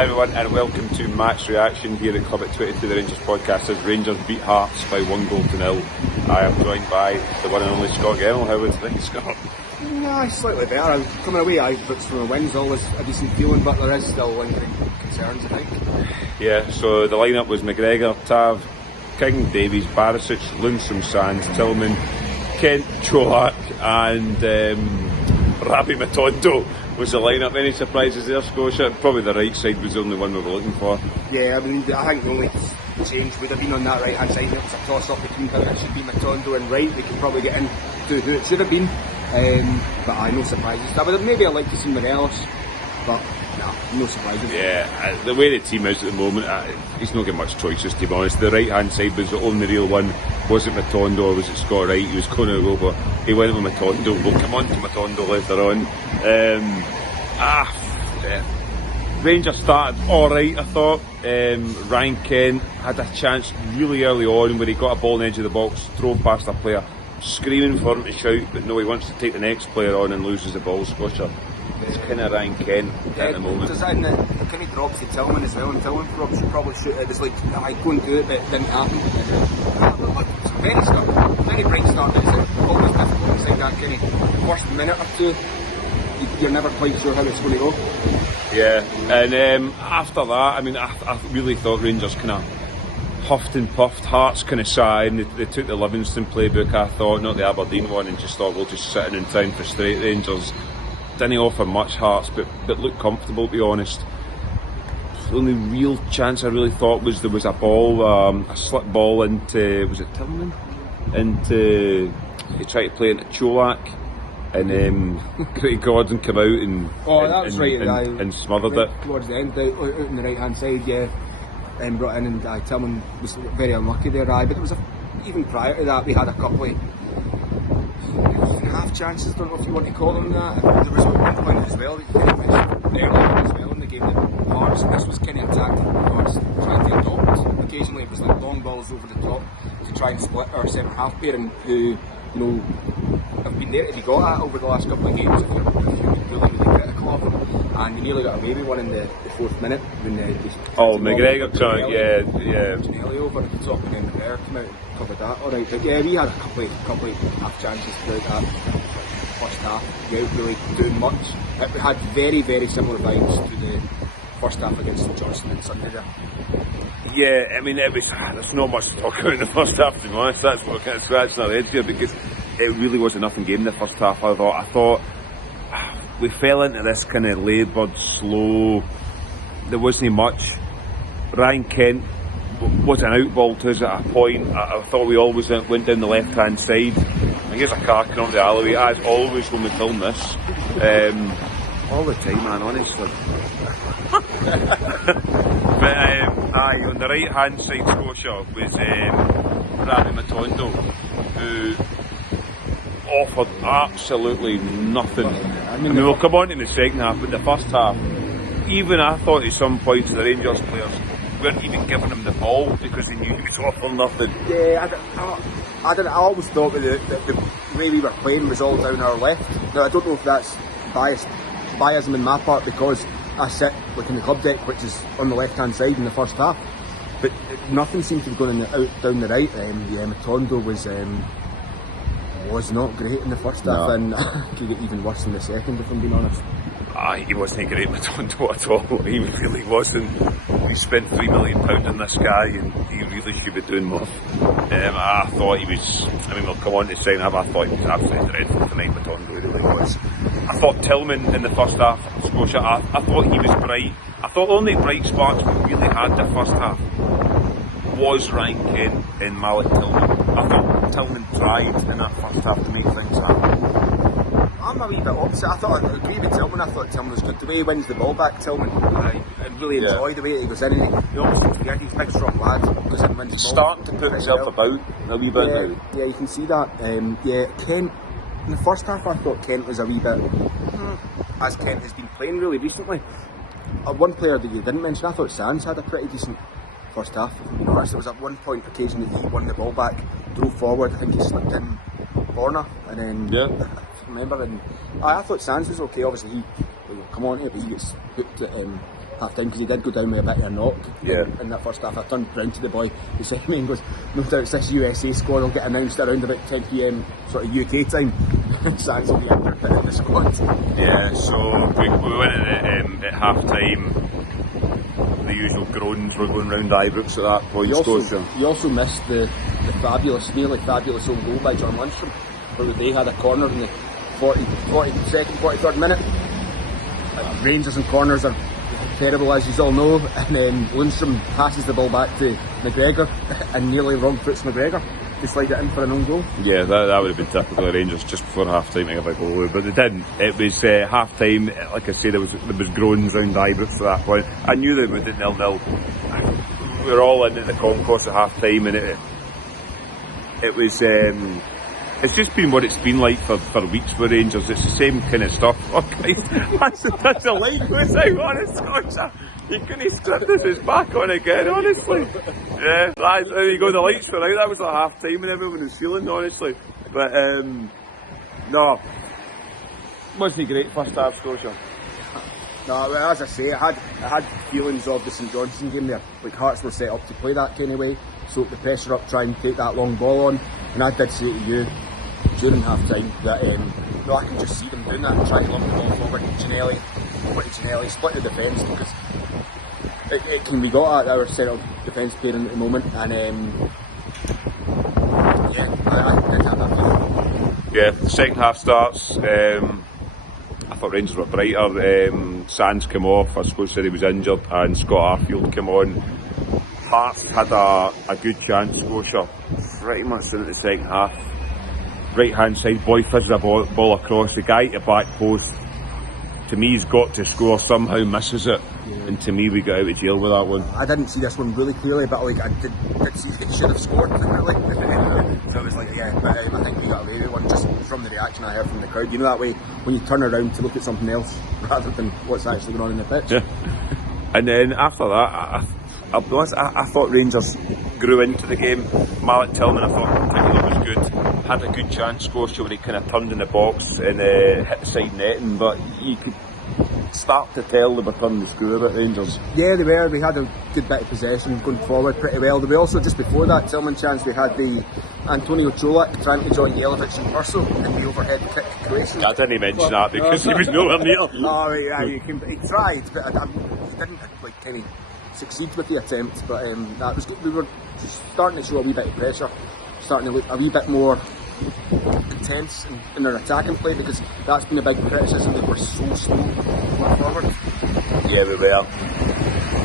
Hi everyone and welcome to Match Reaction here at Club at 22, the Rangers podcast as Rangers beat Hearts by 1-0. I am joined by the one and only Scott Gennell. How was it, Scott? No, slightly better. Coming away Ibrox from a win's always a decent feeling, but there is still lingering concerns, I think. Yeah, so the lineup was McGregor, Tav, King, Davies, Barisic, Lundstrom, Sands, Tillman, Kent, Cholak and Rabbi Matondo was the lineup. Any surprises there, Scotia? Probably the right side was the only one we were looking for. Yeah, I mean, I think the only change would have been on that right hand side. It was a toss up between whether it should be Matondo and Wright. They could probably get into who it should have been. But no surprises. I would have maybe I'd like to see Morelos, but no surprises. Yeah, the way the team is at the moment, he's not getting much choices, to be honest. The right hand side was the only real one. Was it Matondo or was it Scott Wright? He was going to go, but he went with Matondo. We'll come on to Matondo later on. Rangers started alright, I thought. Ryan Kent had a chance really early on where he got a ball on the edge of the box, drove past a player, screaming for him to shout, but no, he wants to take the next player on and loses the ball. Scotia. It's kind of Ryan Kent at the moment. Does that in the kind of drops to Tillman as well, and Tillman should probably shoot it. It was like, I go and do it, but it didn't happen. It's a very bright start, but it's always difficult inside that kind of first minute or two. You're never quite sure how it's going to go. Yeah, and after that, I mean, I really thought Rangers kind of huffed and puffed. Hearts kind of side, and they took the Livingston playbook, I thought, not the Aberdeen one, and just thought we'll just sit in and try and frustrate Rangers. Didn't offer much, Hearts, but looked comfortable, to be honest. The only real chance I really thought was there was a ball, a slip ball into, was it Tillman? He tried to play into Cholak, and Craig Gordon came out and smothered it. Towards the end, out on the right hand side, yeah, and brought in, and Tillman was very unlucky there, but it was even prior to that we had a couple of half chances, don't know if you want to call them that. There was one point as well that you mentioned earlier as well in the game that Hearts, this was kind of a tactic Hearts trying to adopt. Occasionally it was like long balls over the top to try and split our centre half pair, and who, have been there to be got at over the last couple of games if you're really critical of them. And we nearly got away with one in the 4th minute when McGregor trying, yeah. Nearly over at the top, and then the player came out and covered that. Alright, but yeah, we had a couple of half chances throughout that first half without really doing much. We had very, very similar vibes to the first half against Johnston and Sunday there. Yeah, I mean, there's not much to talk about in the first half, to be honest. That's what kind of scratching our heads here, because it really was a nothing game in the first half. I thought we fell into this kind of laboured, slow. There wasn't much. Ryan Kent was an outball to us at a point. I thought we always went down the left hand side. I guess a car coming up the alleyway, as always when we film this. All the time, man, honestly. But on the right hand side, Scotia, was Rabbi Matondo, who offered absolutely nothing. I mean, we'll come on in the second half, but the first half, even I thought at some points the Rangers players weren't even giving him the ball because they knew he was offering nothing. Yeah, I always thought that the way we were playing was all down our left. Now I don't know if that's biasm in my part, because I sit in the club deck, which is on the left hand side in the first half, but nothing seemed to be going down the right. Matondo was not great in the first half, and could get even worse in the second, if I'm being honest. He wasn't great, Matondo, at all. He really wasn't. We spent £3 million on this guy, and he really should be doing more. I thought he was, we'll come on to the second half, I thought he was absolutely dreadful tonight. Matondo really was. I thought Tillman in the first half, Scotia, I thought he was bright. I thought the only bright sparks we really had the first half was Ryan Kent and Malik Tillman. I thought Tillman tried in that first half to make things happen. I'm a wee bit opposite. I agree with Tillman. I thought Tillman was good. The way he wins the ball back, Tillman, I really enjoy the way that he goes in, and he almost looks good. He's a big, strong lad. Goes in and wins the ball. Starting to put himself about a wee bit now. Yeah, you can see that. Kent, in the first half I thought Kent was a wee bit, as Kent has been playing really recently. One player that you didn't mention, I thought Sands had a pretty decent first half. There was at one point occasion that he won the ball back, drove forward, I think he slipped in corner, and then I remember, and I thought Sands was okay. Obviously he come on here, but he gets hooked at half time, because he did go down with a bit of a knock in that first half. I turned round to the boy beside me and goes, no doubt this USA squad will get announced around about 10 PM sort of UK time. Sans will be under the squad. Yeah, so we went in at half time. The usual groans were going round Ibrox at that point. You also missed the nearly fabulous own goal by John Lundstrom, where they had a corner in the 42nd, 43rd minute. Rangers and corners are terrible, as you all know, and then Lundstrom passes the ball back to McGregor and nearly wrong foots McGregor to slide it in for an own goal. Yeah, that would have been typical of Rangers just before half time to give a goal away, but they didn't. It was half time, like I said, there was groans round Ibrox at that point. I knew that we did 0-0. We were all into the concourse at half time, and it was. It's just been what it's been like for weeks with Rangers. It's the same kind of stuff. Oh Christ, that's the light goes out on us, Scotia. You couldn't script this, it's back on again, honestly. Yeah, there you go, the lights were out, that was at half time and everyone was feeling, honestly. But, no, wasn't great first half, Scotia. No, as I say, I had feelings of the St Johnstone game there. Like, Hearts were set up to play that kind of way, soak the pressure up, try and take that long ball on. And I did say to you during half time that I can just see them doing that and trying to lump the ball forward to Ginelli, split the defence, because it can be got at our central defence pairing at the moment. And I did have that feeling. Yeah, the second half starts. I thought Rangers were brighter. Sands came off, as Coach said he was injured, and Scott Arfield came on. Hearts had a good chance, Scotia, pretty much in the second half. Right hand side, boy fizzes a ball across, the guy at the back post, to me he's got to score, somehow misses it, and to me we got out of jail with that one. I didn't see this one really clearly, but like I did see he should have scored, really. So it was like, but I think we got away with one just from the reaction I heard from the crowd. You know that way when you turn around to look at something else rather than what's actually going on in the pitch. Yeah. And then after that, I thought Rangers grew into the game. Malik Tillman, I thought particularly was good. Had a good chance, Scotia, where he kind of turned in the box and hit the side netting, but you could start to tell they were turning the screw at Rangers. Yeah, they were. We had a good bit of possession going forward pretty well. There were also, just before that Tillman chance, we had the Antonio Cholak trying to join Jelic and Purcell in the overhead kick creation. I didn't mention that because he was nowhere near. No, he tried, but he didn't kind of succeed with the attempt, but that was good. We were starting to show a wee bit of pressure, starting to look a wee bit more intense in their attacking play, because that's been a big criticism, that we're so slow going forward. Yeah, we were.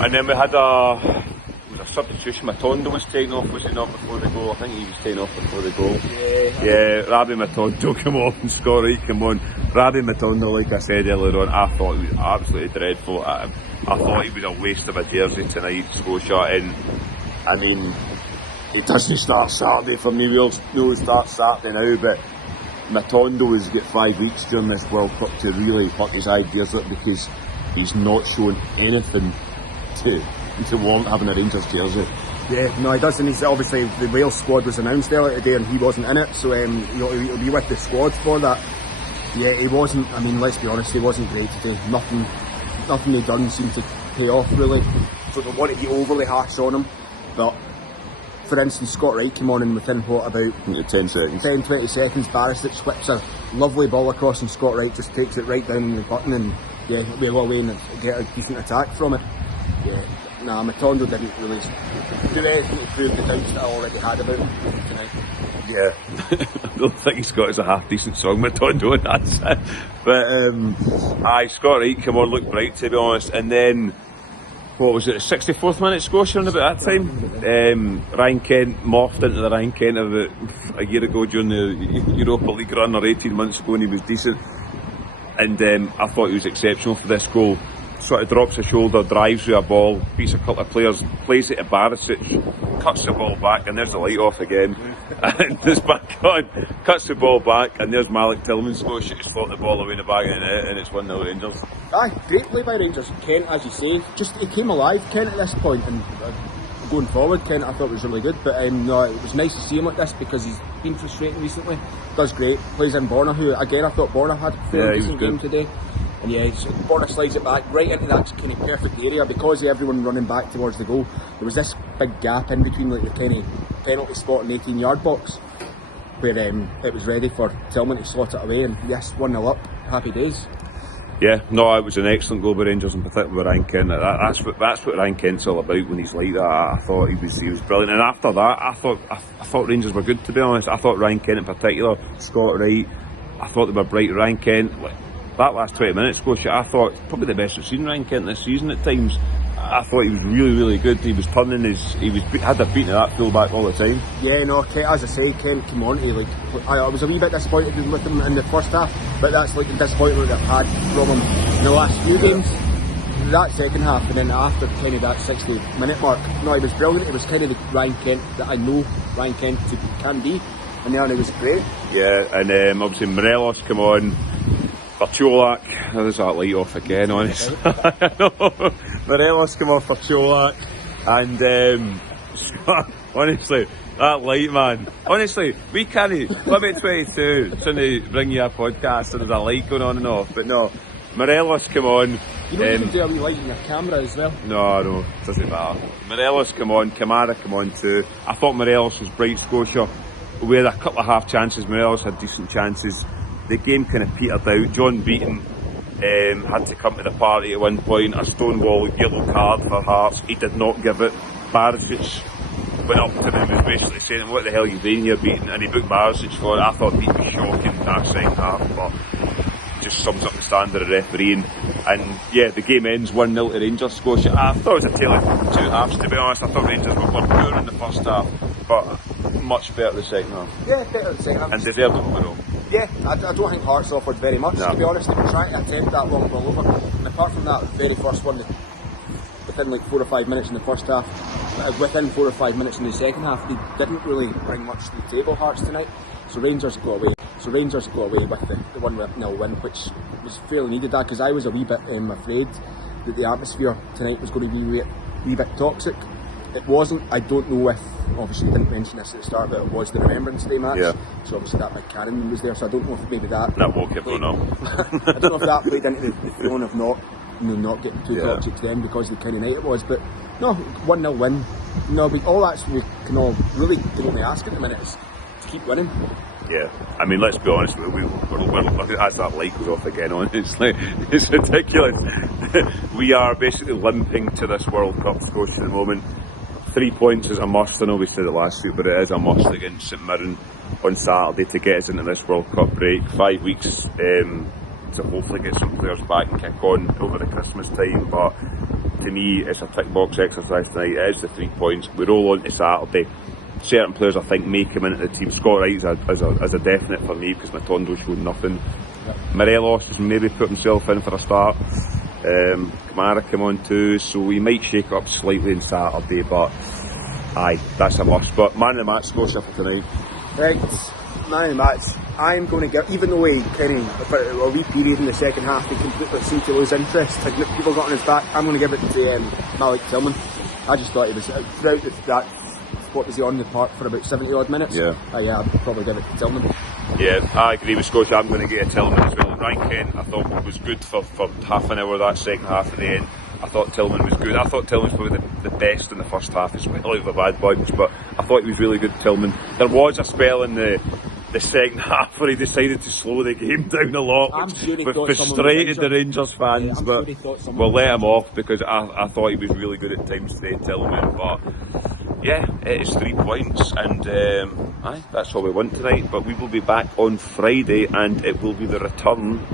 And then we had a substitution. Matondo was taken off, was he not, before the goal? I think he was taken off before the goal. Yeah, Rabbi Matondo came off and Scott Wright came on. Rabbi Matondo, like I said earlier on, I thought he was absolutely dreadful. I thought he was a waste of a jersey tonight, Scotia, and I mean, he doesn't start Saturday for me. We'll start Saturday now, but Matondo has got 5 weeks during this World Cup to really fuck his ideas up, because he's not shown anything to warrant having a Rangers jersey. Yeah, no, he doesn't. He's obviously, the Wales squad was announced earlier today and he wasn't in it, so he'll be with the squad for that. Yeah, he wasn't. I mean, let's be honest, he wasn't great today. Nothing he done seemed to pay off, really. So I don't want to be overly harsh on him, but for instance, Scott Wright came on and within about 10 seconds, 10-20 seconds, Barisic whips a lovely ball across and Scott Wright just takes it right down in the button, and we'll go away and get a decent attack from it. Nah, Matondo didn't really do anything to prove the doubts that I already had about him tonight. Yeah, I don't think he's got as a half decent song, Matondo, and that's it. But Scott Wright came on, looked bright, to be honest, and then what was it, the 64th minute Scotia on about that time? Ryan Kent morphed into the Ryan Kent of a year ago during the Europa League run, or 18 months ago, and he was decent. And I thought he was exceptional for this goal. Sort of drops a shoulder, drives with a ball, beats a couple of players, plays it to Barisic, cuts the ball back, and there's the light off again. And it's back on, cuts the ball back, and there's Malik Tillman. Scotia just fought the ball away in the back of the net, and it's 1-0 Rangers. Great play by Rangers. Kent, as you say, he came alive, Kent, at this point, and going forward, Kent I thought was really good, but no, it was nice to see him like this, because he's been frustrating recently. Does great, plays in Borna, who again I thought Borna had a decent game today. And yeah, Borna slides it back right into that kind of perfect area because of everyone running back towards the goal. There was this big gap in between like the kind of penalty spot and 18-yard box where it was ready for Tillman to slot it away, and yes, 1-0 up, happy days. Yeah, no, it was an excellent goal by Rangers, in particular with Ryan Kent. That's what Ryan Kent's all about when he's like that. I thought he was brilliant, and after that, I thought Rangers were good, to be honest. I thought Ryan Kent in particular, Scott Wright, I thought they were bright. Ryan Kent, like, that last 20 minutes, Scotia, I thought probably the best I've seen Ryan Kent this season at times. I thought he was really good. He was turning had a beating of that full back all the time. Yeah, no, as I say, Kent came on to, like, I was a wee bit disappointed with him in the first half, but that's like the disappointment that I've had from him in the last few games. That second half, and then after kind of that 60-minute mark, no, he was brilliant. It was kind of the Ryan Kent that I know Ryan Kent can be, and then it was great. Yeah, and obviously Morelos come on. For Cholak, there's that light off again, honestly. Morelos come off for Cholak, and honestly, that light, man. Honestly, we can't. What about 22? Trying to bring you a podcast and there's a light going on and off, but no. Morelos come on. You don't even do a wee light in your camera as well. No, doesn't matter. Morelos come on, Kamara come on too. I thought Morelos was bright, Scotia. We had a couple of half chances. Morelos had decent chances. The game kind of petered out. John Beaton had to come to the party at one point. A stonewall yellow card for Hearts. He did not give it. Barisic went up to him and was basically saying, "What the hell are you doing here, Beaton?" And he booked Barisic for it. I thought Beaton was shocking that second half, but just sums up the standard of refereeing. And yeah, the game ends 1-0 to Rangers, Scotia. I thought it was a tale of two halves, to be honest. I thought Rangers were poor in the first half, but much better the second half. Yeah, better the second half. And deserved it overall. Yeah, I don't think Hearts offered very much, to be honest. They were trying to attempt that long ball over, and apart from that very first one, within like 4 or 5 minutes in the first half, within 4 or 5 minutes in the second half, they didn't really bring much to the table, Hearts, tonight. So Rangers got away. With the 1-0 win, which was fairly needed, because I was a wee bit afraid that the atmosphere tonight was going to be a wee bit toxic. It wasn't. I don't know if, obviously didn't mention this at the start, but it was the Remembrance Day match. Yeah. So obviously that Mike Cannon was there, so I don't know if maybe that woke everyone up. I don't know if that played into the feeling of not getting too toxic to them because of the kind of night it was. But no, 1-0 win. No, all that's we can all really can only ask at the minute is to keep winning. Yeah, I mean, let's be honest, we're as that light goes off again, honestly, it's ridiculous. We are basically limping to this World Cup, Scotia, at the moment. 3 points is a must. I know we said it last week, but it is a must against St Mirren on Saturday to get us into this World Cup break. 5 weeks to hopefully get some players back and kick on over the Christmas time, but to me it's a tick box exercise tonight. It is the 3 points. We roll on to Saturday. Certain players I think may come into the team. Scott Wright is a definite for me because Matondo showed nothing. Yep. Morelos has maybe put himself in for a start. Kamara come on too, so he might shake up slightly on Saturday, but aye, that's a must. But man of the match, Scotia, for tonight. Right, man of the match. I'm going to give, even though he kind of, for a wee period in the second half, he completely seemed to lose interest, like people got on his back, I'm going to give it to Malik Tillman. I just thought he was, throughout that, what was he on the park for about 70 odd minutes? Yeah. Yeah, I'd probably give it to Tillman. Yeah, I agree with Scotia. I'm going to get a Tillman as well. Ryan Kent, I thought was good for half an hour, that second half at the end. I thought Tillman was good. I thought Tillman was probably the best in the first half as well, out of a bad bunch, but I thought he was really good, Tillman. There was a spell in the second half where he decided to slow the game down a lot, which frustrated the Rangers fans, but we'll let him off because I thought he was really good at times today, Tillman. But yeah, it is 3 points, and aye, that's all we want tonight. But we will be back on Friday, and it will be the return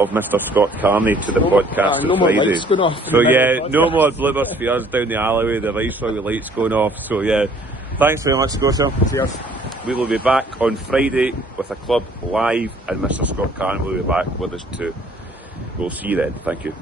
of Mr. Scott Carney to the podcast on Friday. So yeah, no more blooper spheres down the alleyway, the Viceroy lights going off. So yeah, thanks very much, Scotia. Cheers. We will be back on Friday with a club live, and Mr. Scott Carney will be back with us too. We'll see you then. Thank you.